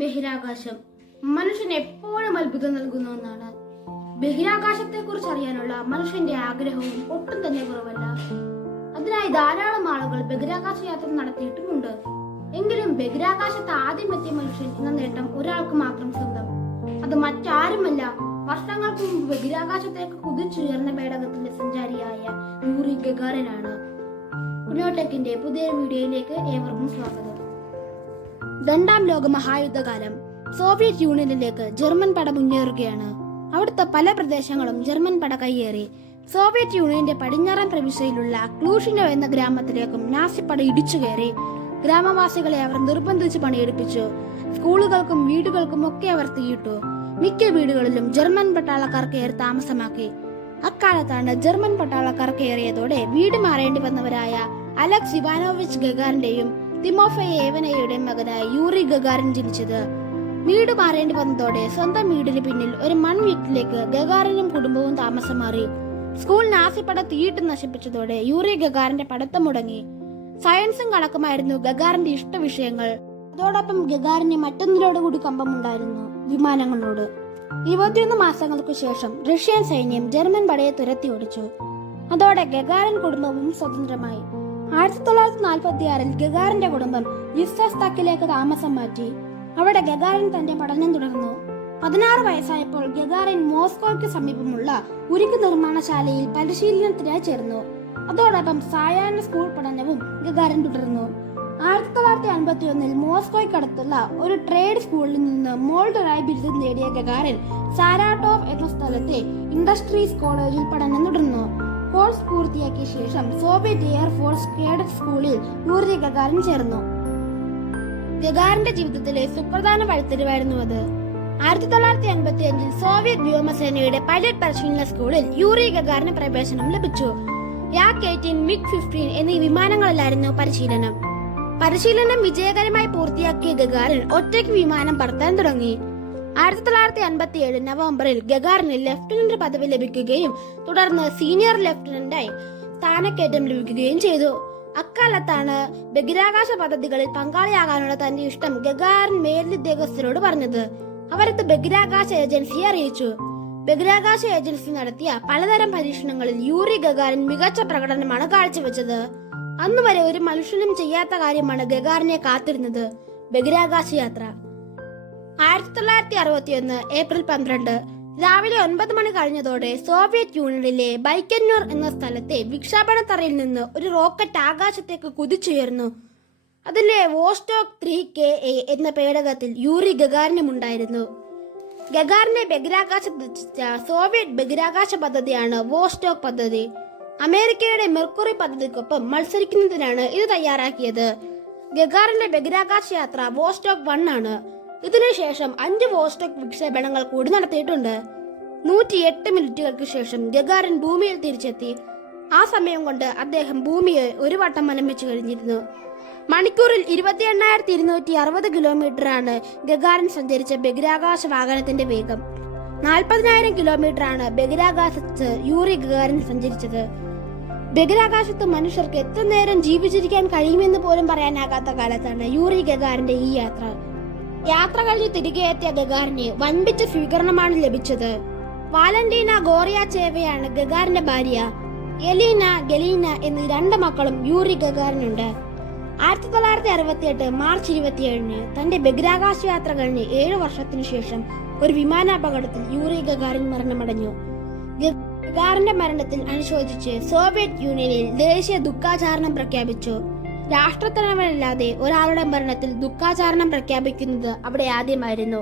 ബഹിരാകാശം മനുഷ്യന് എപ്പോഴും അത്ഭുതം നൽകുന്ന ഒന്നാണ്. ബഹിരാകാശത്തെ കുറിച്ച് അറിയാനുള്ള മനുഷ്യന്റെ ആഗ്രഹവും ഒട്ടും തന്നെ കുറവല്ല. അതിനായി ധാരാളം ആളുകൾ ബഹിരാകാശ യാത്ര നടത്തിയിട്ടുമുണ്ട്. എങ്കിലും ബഹിരാകാശത്ത് ആദ്യം എത്തിയ മനുഷ്യൻ എന്ന നേട്ടം ഒരാൾക്ക് മാത്രം സ്വന്തം. അത് മറ്റാരുമല്ല, വർഷങ്ങൾക്ക് മുമ്പ് ബഹിരാകാശത്തേക്ക് കുതിച്ചുയർന്ന പേടകത്തിന്റെ സഞ്ചാരിയായ യൂറി ഗഗാറിനാണ്. പുണ്യോടെക്കിന്റെ പുതിയ വീഡിയോയിലേക്ക് ഏവർക്കും സ്വാഗതം. രണ്ടാം ലോക മഹായുദ്ധകാലം സോവിയറ്റ് യൂണിയനിലേക്ക് ജർമ്മൻ പട മുന്നേറുകയാണ്. അവിടുത്തെ പല പ്രദേശങ്ങളും ജർമ്മൻ പട കയ്യേറി. സോവിയറ്റ് യൂണിയന്റെ പടിഞ്ഞാറൻ പ്രവിശ്യയിലുള്ള ക്ലൂഷിനോ എന്ന ഗ്രാമത്തിലേക്കും നാസിപ്പട ഇടിച്ചു കയറി. ഗ്രാമവാസികളെ അവർ നിർബന്ധിച്ച് പണിയെടുപ്പിച്ചു. സ്കൂളുകൾക്കും വീടുകൾക്കും ഒക്കെ അവർ തീയിട്ടു. മിക്ക വീടുകളിലും ജർമ്മൻ പട്ടാളക്കാർ കയറി താമസമാക്കി. അക്കാലത്താണ് ജർമ്മൻ പട്ടാളക്കാർ കയറിയതോടെ വീട് മാറേണ്ടി വന്നവരായ അലക്സ് ഇവാനോവിച്ച് ഗഗാറിന്റെയും തിമോഫെയ് ഏവനയുടെയും മകനായ യൂറി ഗഗാറിൻ ജനിച്ചത്. വീട് മാറേണ്ടി വന്നതോടെ സ്വന്തം വീടിന് പിന്നിൽ ഒരു മൺവീട്ടിലേക്ക് ഗഗാറിനും കുടുംബവും താമസം മാറി. സ്കൂൾ നാസിപ്പട തീയിട്ട് നശിപ്പിച്ചതോടെ യൂറി ഗഗാറിന്റെ പഠിത്തം മുടങ്ങി. സയൻസും കണക്കുമായിരുന്നു ഗഗാറിന്റെ ഇഷ്ട വിഷയങ്ങൾ. അതോടൊപ്പം ഗഗാറിന് മറ്റൊന്നിനോട് കൂടി കമ്പമുണ്ടായിരുന്നു, വിമാനങ്ങളോട്. 21 മാസങ്ങൾക്കു ശേഷം റഷ്യൻ സൈന്യം ജർമ്മൻ പടയെ തുരത്തി ഓടിച്ചു. അതോടെ ഗഗാറിൻ കുടുംബവും സ്വതന്ത്രമായി. 1946 ഗഗാറിന്റെ കുടുംബം യിസ്സസ്തക്കിലേക്ക് താമസം മാറ്റി. അവിടെ ഗഗാറിൻ തന്റെ പഠനം തുടർന്നു. 16 വയസ്സായപ്പോൾ ഗഗാറിൻ മോസ്കോയ്ക്ക് സമീപമുള്ള ഉരുക്ക് നിർമ്മാണശാലയിൽ പരിശീലനത്തിനായി ചേർന്നു. അതോടൊപ്പം സായാഹ്ന സ്കൂൾ പഠനവും ഗഗാറിൻ തുടർന്നു. 1951 മോസ്കോയ്ക്കടുത്തുള്ള ഒരു ട്രേഡ് സ്കൂളിൽ നിന്ന് മോൾഡറായി ബിരുദം നേടിയ ഗഗാറിൻ സാരാട്ടോവ് എന്ന സ്ഥലത്തെ ഇൻഡസ്ട്രീസ് കോളേജിൽ പഠനം തുടർന്നു. കോഴ്സ് പൂർത്തിയാക്കിയ ശേഷം സോവിയറ്റ് എയർഫോഴ്സ് കേഡറ്റ് സ്കൂളിൽ യൂറി ഗഗാറിൻ ചേർന്നു. ഗഗാറിന്റെ ജീവിതത്തിലെ സുപ്രധാന വഴിത്തിരിവായിരുന്നു അത്. 1955 സോവിയറ്റ് വ്യോമസേനയുടെ പൈലറ്റ് പരിശീലന സ്കൂളിൽ യൂറി ഗഗാറിന് പ്രവേശനം ലഭിച്ചു. യാക്-18, മിഗ്-15 എന്നീ വിമാനങ്ങളിലായിരുന്നു പരിശീലനം വിജയകരമായി പൂർത്തിയാക്കിയ ഗഗാറിൻ ഒറ്റയ്ക്ക് വിമാനം പറത്താൻ തുടങ്ങി. 1957 നവംബറിൽ ഗഗാറിന് ലഫ്റ്റനന്റ് പദവി ലഭിക്കുകയും തുടർന്ന് സീനിയർ ലഫ്റ്റനന്റായി സ്ഥാനക്കയറ്റം ലഭിക്കുകയും ചെയ്തു. അക്കാലത്താണ് ബഹിരാകാശ പദ്ധതികളിൽ പങ്കാളിയാകാനുള്ള തന്റെ ഇഷ്ടം ഗഗാറിൻ മേലുദ്യോഗസ്ഥരോട് പറഞ്ഞത്. അവരത് ബഹിരാകാശ ഏജൻസിയെ അറിയിച്ചു. ബഹിരാകാശ ഏജൻസി നടത്തിയ പലതരം പരീക്ഷണങ്ങളിൽ യൂറി ഗഗാറിൻ മികച്ച പ്രകടനമാണ് കാഴ്ചവെച്ചത്. അന്നുവരെ ഒരു മനുഷ്യനും ചെയ്യാത്ത കാര്യമാണ് ഗഗാറിനെ കാത്തിരുന്നത്, ബഹിരാകാശ യാത്ര. 1961 ഏപ്രിൽ 12 രാവിലെ 9 മണി കഴിഞ്ഞതോടെ സോവിയറ്റ് യൂണിയനിലെ ബൈക്കന്നൂർ എന്ന സ്ഥലത്തെ വിക്ഷേപണത്തറയിൽ നിന്ന് ഒരു റോക്കറ്റ് ആകാശത്തേക്ക് കുതിച്ചുയർന്നു. അതിലെ വോസ്റ്റോക്ക് 3KA എന്ന പേടകത്തിൽ യൂറി ഗഗാറിനും ഉണ്ടായിരുന്നു. ഗഗാറിനെ ബഹിരാകാശത്തെത്തിച്ച സോവിയറ്റ് ബഹിരാകാശ പദ്ധതിയാണ് വോസ്റ്റോക്ക് പദ്ധതി. അമേരിക്കയുടെ മെർക്കുറി പദ്ധതിക്കൊപ്പം മത്സരിക്കുന്നതിനാണ് ഇത് തയ്യാറാക്കിയത്. ഗഗാറിന്റെ ബഹിരാകാശ യാത്ര വോസ്റ്റോക്ക് 1 ആണ്. ഇതിനുശേഷം 5 വോസ്റ്റോക്ക് വിക്ഷേപണങ്ങൾ കൂടി നടത്തിയിട്ടുണ്ട്. 108 മിനിറ്റുകൾക്ക് ശേഷം ഗഗാറിൻ ഭൂമിയിൽ തിരിച്ചെത്തി. ആ സമയം കൊണ്ട് അദ്ദേഹം ഭൂമിയെ ഒരു വട്ടം മലമിച്ചു കഴിഞ്ഞിരുന്നു. മണിക്കൂറിൽ 28,260 കിലോമീറ്റർ ആണ് ഗഗാറിൻ സഞ്ചരിച്ച ബഹിരാകാശ വാഹനത്തിന്റെ വേഗം. 40,000 കിലോമീറ്റർ ആണ് ബഹിരാകാശത്ത് യൂറി ഗഗാറിൻ സഞ്ചരിച്ചത്. ബഹിരാകാശത്ത് മനുഷ്യർക്ക് എത്ര നേരം ജീവിച്ചിരിക്കാൻ കഴിയുമെന്ന് പോലും പറയാനാകാത്ത കാലത്താണ് യൂറി ഗഗാറിന്റെ ഈ യാത്ര. യാത്ര കഴിഞ്ഞ് തിരികെ എത്തിയ ഗഗാറിന് വൻപിച്ച സ്വീകരണമാണ് ലഭിച്ചത്. വാലന്റീന ഗോറിയാച്ചേവയാണ് ഗഗാറിന്റെ ഭാര്യ. എലീന, ഗലീന എന്നീ 2 മക്കളും യൂറി ഗഗാറിനുണ്ട്. 1968 മാർച്ച് 27 തന്റെ ബഹിരാകാശ യാത്ര കഴിഞ്ഞ് 7 വർഷത്തിനു ശേഷം ഒരു വിമാനാപകടത്തിൽ യൂറി ഗഗാറിൻ മരണമടഞ്ഞു. ഗഗാറിന്റെ മരണത്തിൽ അനുശോചിച്ച് സോവിയറ്റ് യൂണിയനിൽ ദേശീയ ദുഃഖാചരണം പ്രഖ്യാപിച്ചു. രാഷ്ട്രത്തലവനല്ലാതെ ഒരാളുടെ മരണത്തിൽ ദുഃഖാചരണം പ്രഖ്യാപിക്കുന്നത് അവിടെ ആദ്യമായിരുന്നു.